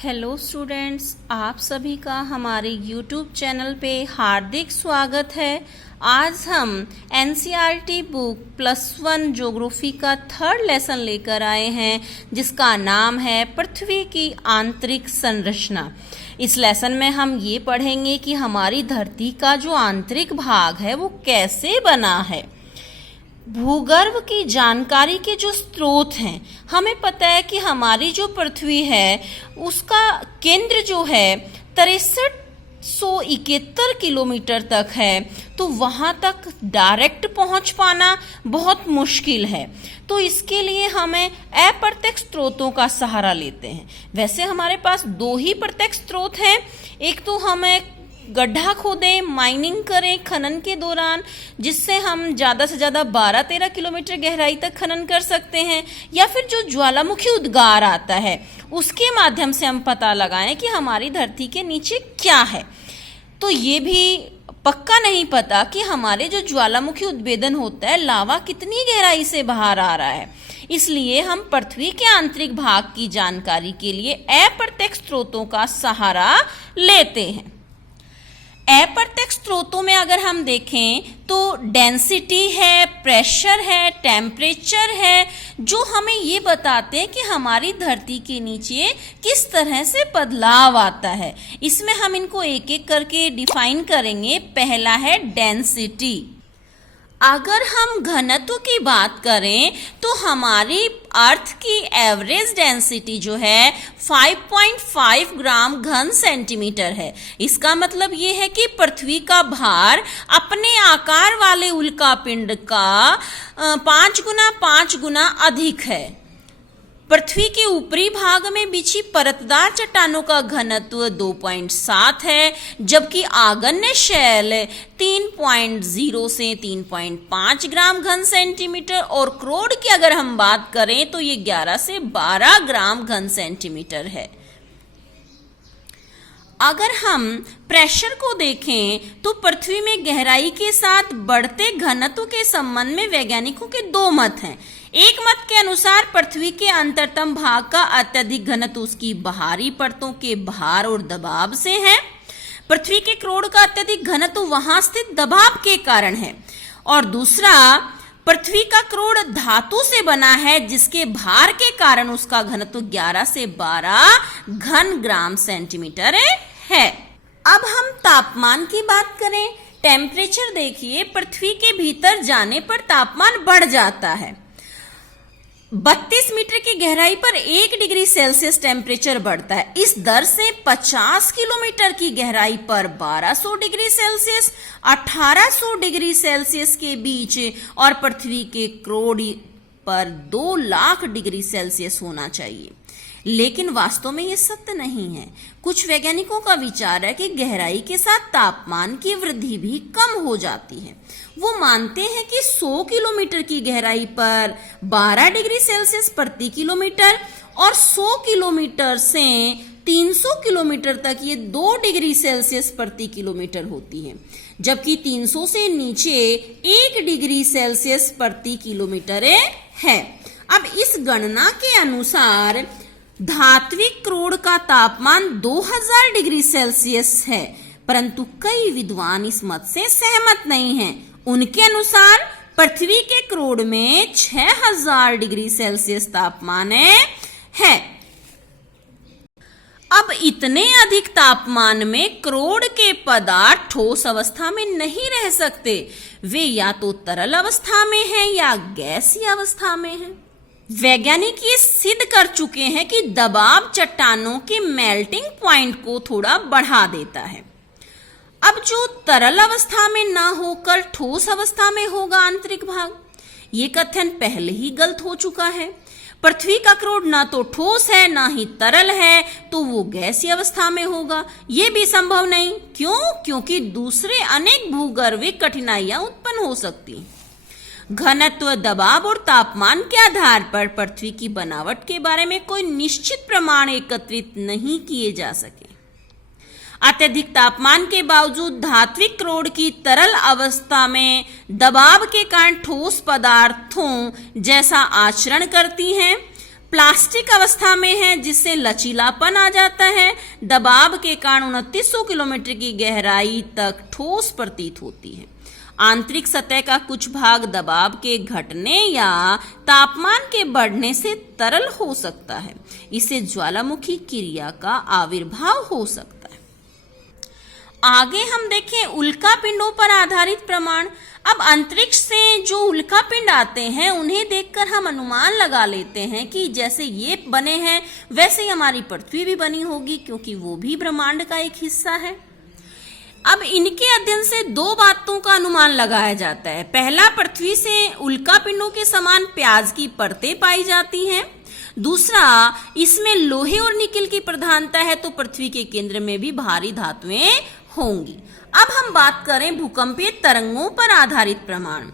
Hello students, आप सभी का हमारे YouTube चैनल पे हार्दिक स्वागत है। आज हम NCERT बुक +1 ज्योग्राफी का थर्ड लेसन लेकर आए हैं, जिसका नाम है पृथ्वी की आंतरिक संरचना। इस लेसन में हम ये पढ़ेंगे कि हमारी धरती का जो आंतरिक भाग है वो कैसे बना है। भूगर्भ की जानकारी के जो स्रोत हैं, हमें पता है कि हमारी जो पृथ्वी है उसका केंद्र जो है 6371 किलोमीटर तक है, तो वहाँ तक डायरेक्ट पहुँच पाना बहुत मुश्किल है। तो इसके लिए हमें अप्रत्यक्ष स्रोतों का सहारा लेते हैं। वैसे हमारे पास दो ही प्रत्यक्ष स्रोत हैं। एक तो हमें गड्ढा खोदें, माइनिंग करें खनन के दौरान, जिससे हम ज़्यादा से ज़्यादा 12-13 किलोमीटर गहराई तक खनन कर सकते हैं, या फिर जो ज्वालामुखी उद्गार आता है उसके माध्यम से हम पता लगाएं कि हमारी धरती के नीचे क्या है। तो ये भी पक्का नहीं पता कि हमारे जो ज्वालामुखी उद्भेदन होता है, लावा कितनी गहराई से बाहर आ रहा है। इसलिए हम पृथ्वी के आंतरिक भाग की जानकारी के लिए अप्रत्यक्ष स्रोतों का सहारा लेते हैं। अप्रत्यक्ष स्रोतों में अगर हम देखें तो डेंसिटी है, प्रेशर है, टेम्परेचर है, जो हमें ये बताते हैं कि हमारी धरती के नीचे किस तरह से बदलाव आता है। इसमें हम इनको एक एक करके डिफाइन करेंगे। पहला है डेंसिटी। अगर हम घनत्व की बात करें तो हमारी अर्थ की एवरेज डेंसिटी जो है 5.5 ग्राम घन सेंटीमीटर है। इसका मतलब ये है कि पृथ्वी का भार अपने आकार वाले उल्कापिंड का 5 गुना अधिक है। पृथ्वी के ऊपरी भाग में बिछी परतदार चट्टानों का घनत्व 2.7 है, जबकि आग्नेय शैल 3.0 से 3.5 ग्राम घन सेंटीमीटर, और क्रोड की अगर हम बात करें तो ये 11 से 12 ग्राम घन सेंटीमीटर है। अगर हम प्रेशर को देखें तो पृथ्वी में गहराई के साथ बढ़ते घनत्व के संबंध में वैज्ञानिकों के दो मत हैं। एक मत के अनुसार पृथ्वी के अंतरतम भाग का अत्यधिक घनत्व उसकी बाहरी परतों के भार और दबाव से है। पृथ्वी के क्रोड का अत्यधिक घनत्व वहां स्थित दबाव के कारण है। और दूसरा, पृथ्वी का क्रोड धातु से बना है, जिसके भार के कारण उसका घनत्व 11 से 12 घन ग्राम सेंटीमीटर है। अब हम तापमान की बात करें। टेम्परेचर देखिए, पृथ्वी के भीतर जाने पर तापमान बढ़ जाता है। 32 मीटर की गहराई पर 1 डिग्री सेल्सियस टेम्परेचर बढ़ता है। इस दर से 50 किलोमीटर की गहराई पर 1200 डिग्री सेल्सियस 1800 डिग्री सेल्सियस के बीच और पृथ्वी के क्रोड पर 2 लाख डिग्री सेल्सियस होना चाहिए। लेकिन वास्तव में ये सत्य नहीं है। कुछ वैज्ञानिकों का विचार है कि गहराई के साथ तापमान की वृद्धि भी कम हो जाती है। वो मानते हैं कि 100 किलोमीटर की गहराई पर 12 डिग्री सेल्सियस प्रति किलोमीटर और 100 किलोमीटर से 300 किलोमीटर तक ये 2 डिग्री सेल्सियस प्रति किलोमीटर होती है, जबकि 300 से नीचे 1 डिग्री सेल्सियस प्रति किलोमीटर है। अब इस गणना के अनुसार धात्विक क्रोड का तापमान 2000 डिग्री सेल्सियस है, परंतु कई विद्वान इस मत से सहमत नहीं हैं। उनके अनुसार पृथ्वी के क्रोड में 6000 डिग्री सेल्सियस तापमान है। अब इतने अधिक तापमान में क्रोड के पदार्थ ठोस अवस्था में नहीं रह सकते। वे या तो तरल अवस्था में हैं या गैसीय अवस्था में हैं। वैज्ञानिक ये सिद्ध कर चुके हैं कि दबाव चट्टानों के मेल्टिंग पॉइंट को थोड़ा बढ़ा देता है। अब जो तरल अवस्था में ना होकर ठोस अवस्था में होगा आंतरिक भाग, ये कथन पहले ही गलत हो चुका है। पृथ्वी का क्रोड ना तो ठोस है ना ही तरल है, तो वो गैसीय अवस्था में होगा। ये भी संभव नहीं। क्यों? क्योंकि दूसरे अनेक भूगर्भिक कठिनाइयां उत्पन्न हो सकती हैं। घनत्व, दबाव और तापमान के आधार पर पृथ्वी की बनावट के बारे में कोई निश्चित प्रमाण एकत्रित नहीं किए जा सके। अत्यधिक तापमान के बावजूद धात्विक क्रोड की तरल अवस्था में दबाव के कारण ठोस पदार्थों जैसा आचरण करती हैं। प्लास्टिक अवस्था में है जिससे लचीलापन आ जाता है। दबाव के कारण 2900 किलोमीटर की गहराई तक ठोस प्रतीत होती है। आंतरिक सतह का कुछ भाग दबाव के घटने या तापमान के बढ़ने से तरल हो सकता है। इससे ज्वालामुखी क्रिया का आविर्भाव हो सकता है। आगे हम देखें उल्का पिंडों पर आधारित प्रमाण। अब अंतरिक्ष से जो उल्का पिंड आते हैं उन्हें देखकर हम अनुमान लगा लेते हैं कि जैसे ये बने हैं वैसे ही हमारी पृथ्वी भी बनी होगी, क्योंकि वो भी ब्रह्मांड का एक हिस्सा है। अब इनके अध्ययन से दो बातों का अनुमान लगाया जाता है। पहला, पृथ्वी से उल्का पिंडों के समान प्याज की परतें पाई जाती हैं। दूसरा, इसमें लोहे और निकेल की प्रधानता है, तो पृथ्वी के केंद्र में भी भारी धातुएं होंगी। अब हम बात करें भूकंपीय तरंगों पर आधारित प्रमाण।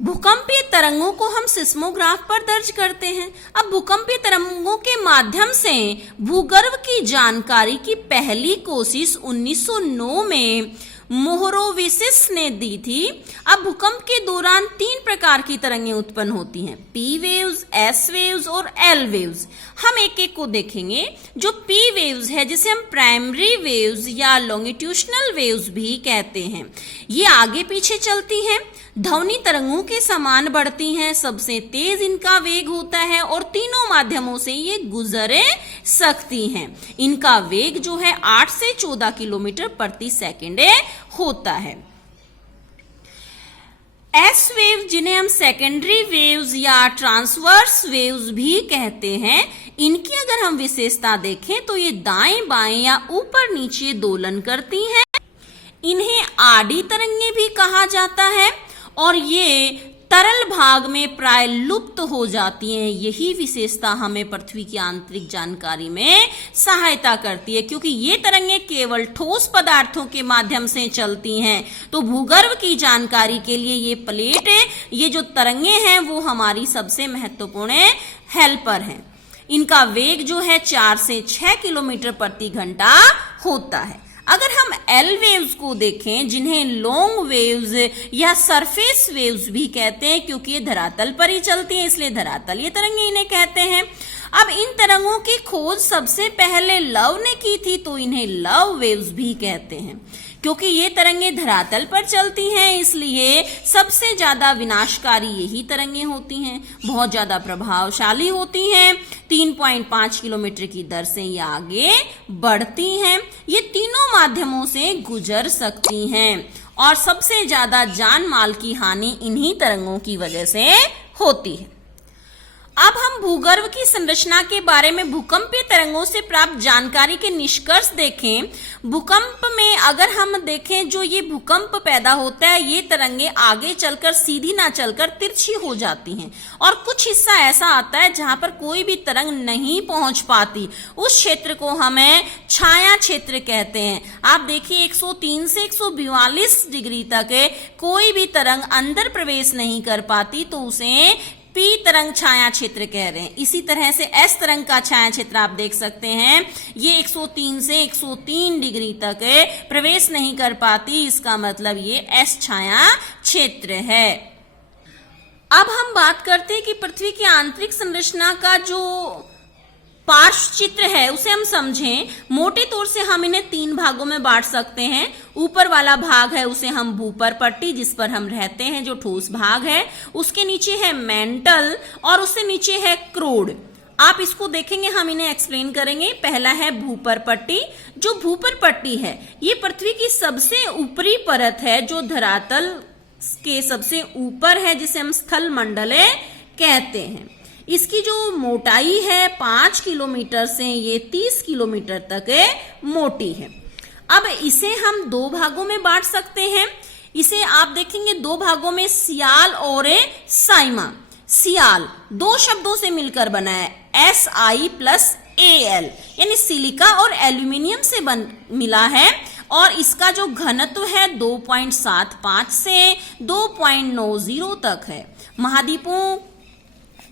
भूकंपीय तरंगों को हम सिस्मोग्राफ पर दर्ज करते हैं। अब भूकंपीय तरंगों के माध्यम से भूगर्भ की जानकारी की पहली कोशिश 1909 में मोहरोविसिस ने दी थी। अब भूकंप के दौरान 3 प्रकार की तरंगें उत्पन्न होती हैं, पी वेव्स, एस वेव्स और एल वेव्स। हम एक एक को देखेंगे। जो पी वेव्स है, जिसे हम प्राइमरी वेव्स या लॉन्गिट्यूशनल वेव्स भी कहते हैं, ये आगे पीछे चलती हैं, ध्वनि तरंगों के समान बढ़ती हैं, सबसे तेज इनका वेग होता है और तीनों माध्यमों से ये गुजरे सकती हैं। इनका वेग जो है 8 से 14 किलोमीटर प्रति सेकंड होता है। एस वेव, जिन्हें हम सेकेंडरी वेव्स या ट्रांसवर्स वेव्स भी कहते हैं, इनकी अगर हम विशेषता देखें तो ये दाएं बाएं या ऊपर नीचे दोलन करती हैं। इन्हें आड़ी तरंगें भी कहा जाता है और ये तरल भाग में प्राय लुप्त हो जाती हैं। यही विशेषता हमें पृथ्वी की आंतरिक जानकारी में सहायता करती है, क्योंकि ये तरंगें केवल ठोस पदार्थों के माध्यम से चलती हैं। तो भूगर्भ की जानकारी के लिए ये प्लेट, ये जो तरंगें हैं वो हमारी सबसे महत्वपूर्ण हेल्पर हैं। इनका वेग जो है 4 से 6 किलोमीटर प्रति घंटा होता है। अगर हम एल वेव्स को देखें, जिन्हें लॉन्ग वेव्स या सरफेस वेव्स भी कहते हैं, क्योंकि ये धरातल पर ही चलती हैं, इसलिए धरातल ये तरंगे इन्हें कहते हैं। अब इन तरंगों की खोज सबसे पहले लव ने की थी, तो इन्हें लव वेव्स भी कहते हैं। क्योंकि ये तरंगे धरातल पर चलती हैं, इसलिए सबसे ज्यादा विनाशकारी यही तरंगे होती हैं, बहुत ज्यादा प्रभावशाली होती हैं। 3.5 किलोमीटर की दर से ये आगे बढ़ती हैं। ये तीनों माध्यमों से गुजर सकती हैं और सबसे ज्यादा जान माल की हानि इन्हीं तरंगों की वजह से होती है। अब हम भूगर्भ की संरचना के बारे में भूकंपीय तरंगों से प्राप्त जानकारी के निष्कर्ष देखें। भूकंप में अगर हम देखें, जो ये भूकंप पैदा होता है, ये तरंगे आगे चलकर सीधी ना चलकर तिरछी हो जाती हैं और कुछ हिस्सा ऐसा आता है जहां पर कोई भी तरंग नहीं पहुंच पाती। उस क्षेत्र को हमें छाया क्षेत्र कहते हैं। आप देखिए 103 से 142 डिग्री तक कोई भी तरंग अंदर प्रवेश नहीं कर पाती, तो उसे पी तरंग छाया क्षेत्र कह रहे हैं। इसी तरह से एस तरंग का छाया क्षेत्र आप देख सकते हैं, ये 103 से 103 डिग्री तक प्रवेश नहीं कर पाती, इसका मतलब ये एस छाया क्षेत्र है। अब हम बात करते हैं कि पृथ्वी की आंतरिक संरचना का जो पार्श्व चित्र है उसे हम समझें। मोटे तौर से हम इन्हें 3 भागों में बांट सकते हैं। ऊपर वाला भाग है उसे हम भूपर पट्टी, जिस पर हम रहते हैं, जो ठोस भाग है। उसके नीचे है मेंटल और उससे नीचे है क्रोड। आप इसको देखेंगे, हम इन्हें एक्सप्लेन करेंगे। पहला है भूपर पट्टी। जो भूपर पट्टी है ये पृथ्वी की सबसे ऊपरी परत है, जो धरातल के सबसे ऊपर है, जिसे हम स्थल मंडल कहते हैं। इसकी जो मोटाई है 5 किलोमीटर से ये 30 किलोमीटर तक मोटी है। अब इसे हम 2 भागों में बांट सकते हैं। इसे आप देखेंगे 2 भागों में, सियाल और साइमा। सियाल 2 शब्दों से मिलकर बना है, Si+Al, यानी सिलिका और एल्यूमिनियम से मिला है और इसका जो घनत्व है 2.75 से 2.90 तक है। महाद्वीपों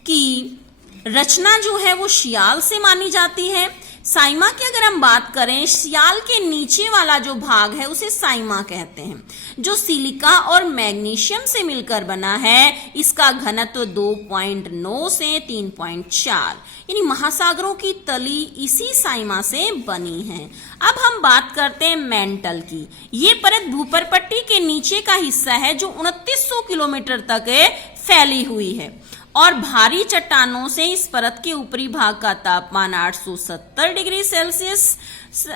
की रचना जो है वो शियाल से मानी जाती है। साइमा की अगर हम बात करें, सियाल के नीचे वाला जो भाग है उसे साइमा कहते हैं, जो सिलिका और मैग्नीशियम से मिलकर बना है। इसका घनत्व 2.9 से 3.4, यानी महासागरों की तली इसी साइमा से बनी है। अब हम बात करते हैं मेंटल की। ये परत भूपर्पट्टी के नीचे का हिस्सा है जो 2900 किलोमीटर तक फैली हुई है और भारी चट्टानों से इस परत के ऊपरी भाग का तापमान 870 डिग्री सेल्सियस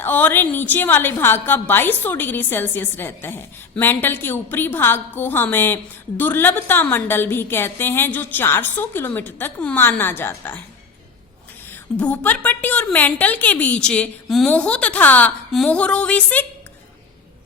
और नीचे वाले भाग का 2200 डिग्री सेल्सियस रहता है। मेंटल के ऊपरी भाग को हमें दुर्लभता मंडल भी कहते हैं, जो 400 किलोमीटर तक माना जाता है। भूपर्पट्टी और मेंटल के बीच मोह तथा मोहरोविसिक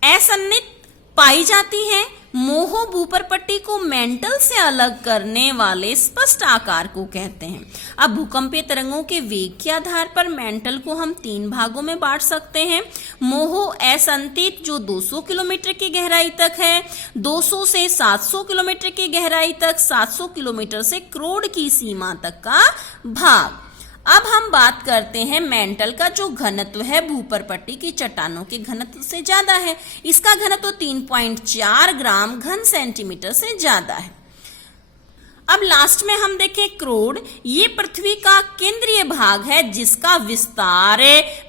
असन्नित पाई जाती है। मोह भूपर्पट्टी को मेंटल से अलग करने वाले स्पष्ट आकार को कहते हैं। अब भूकंपीय तरंगों के वेग के आधार पर मेंटल को हम 3 भागों में बांट सकते हैं। मोह असंतित जो 200 किलोमीटर की गहराई तक है, 200 से 700 किलोमीटर की गहराई तक, 700 किलोमीटर से क्रोड की सीमा तक का भाग। अब हम बात करते हैं मेंटल का जो घनत्व है भूपर्पट्टी की चट्टानों के घनत्व से ज्यादा है। इसका घनत्व 3.4 ग्राम घन सेंटीमीटर से ज्यादा है। अब लास्ट में हम देखें क्रोड। ये पृथ्वी का केंद्रीय भाग है जिसका विस्तार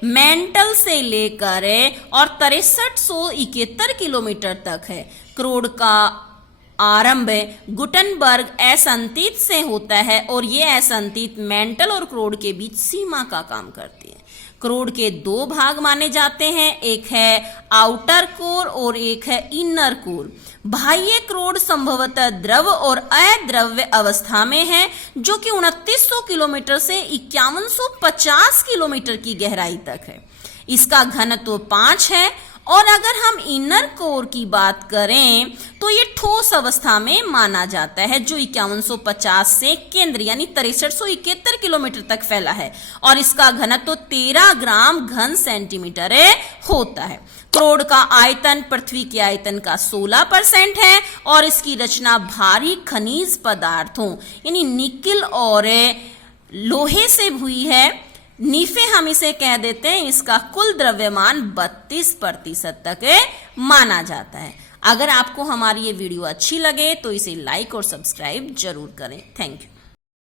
मेंटल से लेकर और 6371 किलोमीटर तक है। क्रोड का आरंभ गुटनबर्ग असंतित से होता है और ये असंतित मेंटल और क्रोड के बीच सीमा का काम करती है। क्रोड के 2 भाग माने जाते हैं, एक है आउटर कोर और एक है इनर कोर। बाह्य क्रोड संभवतः द्रव और अद्रव्य अवस्था में है, जो कि 2900 किलोमीटर से 5150 किलोमीटर की गहराई तक है। इसका घनत्व 5 है। और अगर हम इनर कोर की बात करें तो ये ठोस अवस्था में माना जाता है, जो 5150 से केंद्र यानी 6371 किलोमीटर तक फैला है और इसका घनत्व 13 ग्राम घन सेंटीमीटर होता है। क्रोड का आयतन पृथ्वी के आयतन का 16% है और इसकी रचना भारी खनिज पदार्थों यानी निकिल और लोहे से हुई है। नीफे हम इसे कह देते हैं। इसका कुल द्रव्यमान 32% तक माना जाता है। अगर आपको हमारी ये वीडियो अच्छी लगे तो इसे लाइक और सब्सक्राइब जरूर करें। Thank you.